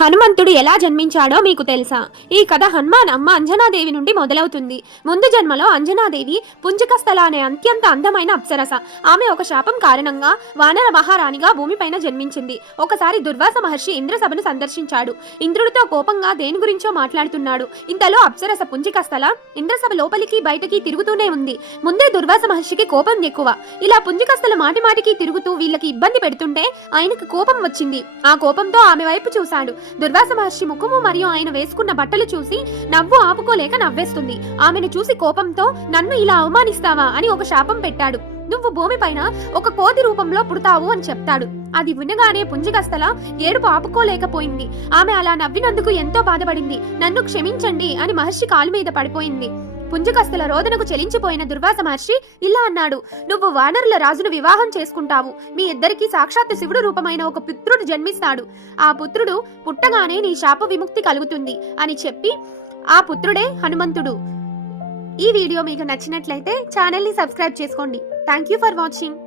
హనుమంతుడు ఎలా జన్మించాడో మీకు తెలుసా? ఈ కథ హనుమాన్ అమ్మ అంజనాదేవి నుండి మొదలవుతుంది. ముందు జన్మలో అంజనాదేవి పుంజకస్థల అనే అత్యంత అందమైన అప్సరస. ఆమె ఒక శాపం కారణంగా వానర మహారాణిగా భూమిపైన జన్మించింది. ఒకసారి దుర్వాస మహర్షి ఇంద్రసభను సందర్శించాడు. ఇంద్రుడితో కోపంగా దేని గురించో మాట్లాడుతున్నాడు. ఇంతలో అప్సరస పుంజికస్థల ఇంద్రసభ లోపలికి బయటకి తిరుగుతూనే ఉంది. ముందే దుర్వాస మహర్షికి కోపం ఎక్కువ. ఇలా పుంజికస్థలు మాటిమాటికి తిరుగుతూ వీళ్ళకి ఇబ్బంది పెడుతుంటే ఆయనకు కోపం వచ్చింది. ఆ కోపంతో ఆమె వైపు చూశాడు. దుర్వాస మహర్షి ముఖము మరియు ఆయన వేసుకున్న బట్టలు చూసి నవ్వు ఆపుకోలేక నవ్వేస్తుంది. ఆమెను చూసి కోపంతో నన్ను ఇలా అవమానిస్తావా? అని ఒక శాపం పెట్టాడు. నువ్వు భూమిపైన ఒక కోతి రూపంలో పుడతావు అని చెప్తాడు. అది వినగానే పుంజిగస్తల ఏడుపు ఆపుకోలేకపోయింది. ఆమె అలా నవ్వినందుకు ఎంతో బాధపడింది. నన్ను క్షమించండి అని మహర్షి కాలు మీద పడిపోయింది. పుంజుకస్తుల రోదనకు చెలించిపోయిన దుర్వాస మహర్షి ఇలా అన్నాడు నువ్వు వానరుల రాజును వివాహం చేసుకుంటావు. మీ ఇద్దరికి సాక్షాత్తు శివుడు రూపమైన ఒక పుత్రుడు జన్మిస్తాడు. ఆ పుత్రుడు పుట్టగానే నీ శాప విముక్తి కలుగుతుంది అని చెప్పి ఆ పుత్రుడే హనుమంతుడు. ఈ వీడియో మీకు నచ్చినట్లయితే ఛానల్ని సబ్స్క్రైబ్ చేసుకోండి. Thank you for watching